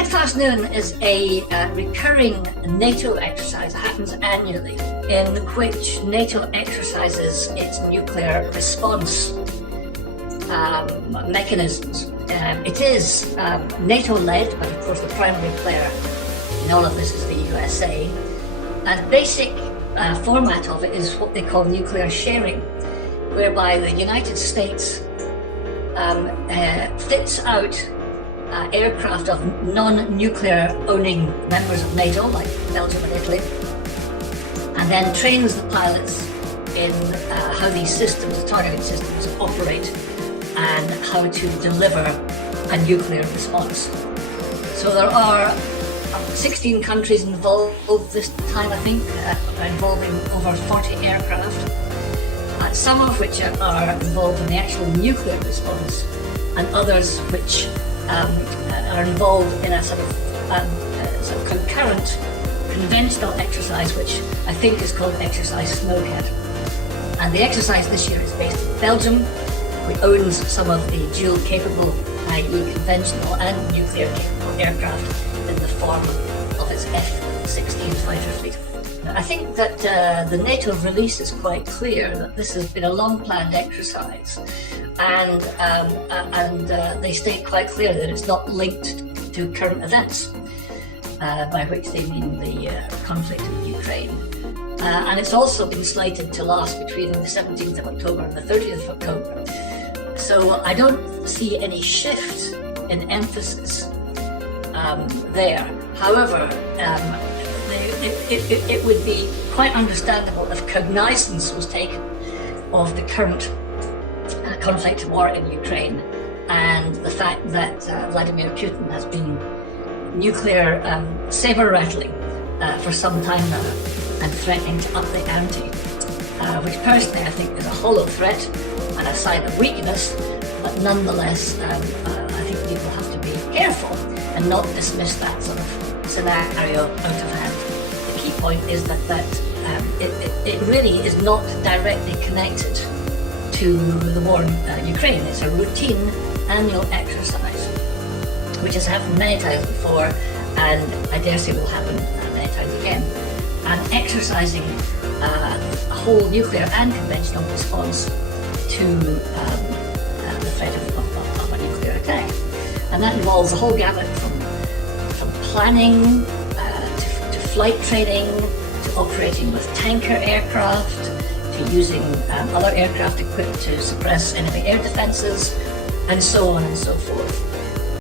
Steadfast Noon is a recurring NATO exercise that happens annually, in which NATO exercises its nuclear response mechanisms. It is NATO-led, but of course the primary player in all of this is the USA. And basic format of it is what they call nuclear sharing, whereby the United States fits out aircraft of non-nuclear owning members of NATO, like Belgium and Italy, and then trains the pilots in how these systems, targeting systems, operate and how to deliver a nuclear response. So there are 16 countries involved this time, I think, involving over 40 aircraft, some of which are involved in the actual nuclear response, and others which are involved in a sort of concurrent conventional exercise, which I think is called Exercise Snowhead. And the exercise this year is based in Belgium, which owns some of the dual-capable, i.e. conventional and nuclear-capable aircraft in the form of its F-16 fighter fleet. I think that the NATO release is quite clear that this has been a long-planned exercise, and they state quite clear that it's not linked to current events, by which they mean the conflict in Ukraine. And it's also been slated to last between the 17th of October and the 30th of October. So I don't see any shift in emphasis there. However, it would be quite understandable if cognizance was taken of the current conflict war in Ukraine and the fact that Vladimir Putin has been nuclear saber rattling for some time now and threatening to up the ante, which personally I think is a hollow threat and a sign of weakness, but nonetheless I think people have to be careful and not dismiss that sort of scenario out of hand. The key point is that it really is not directly connected to the war in Ukraine. It's a routine annual exercise, which has happened many times before, and I dare say will happen many times again. And exercising a whole nuclear and conventional response to the threat of a nuclear attack. And that involves a whole gamut from planning to flight training, to operating with tanker aircraft, to using other aircraft equipped to suppress enemy air defenses, and so on and so forth.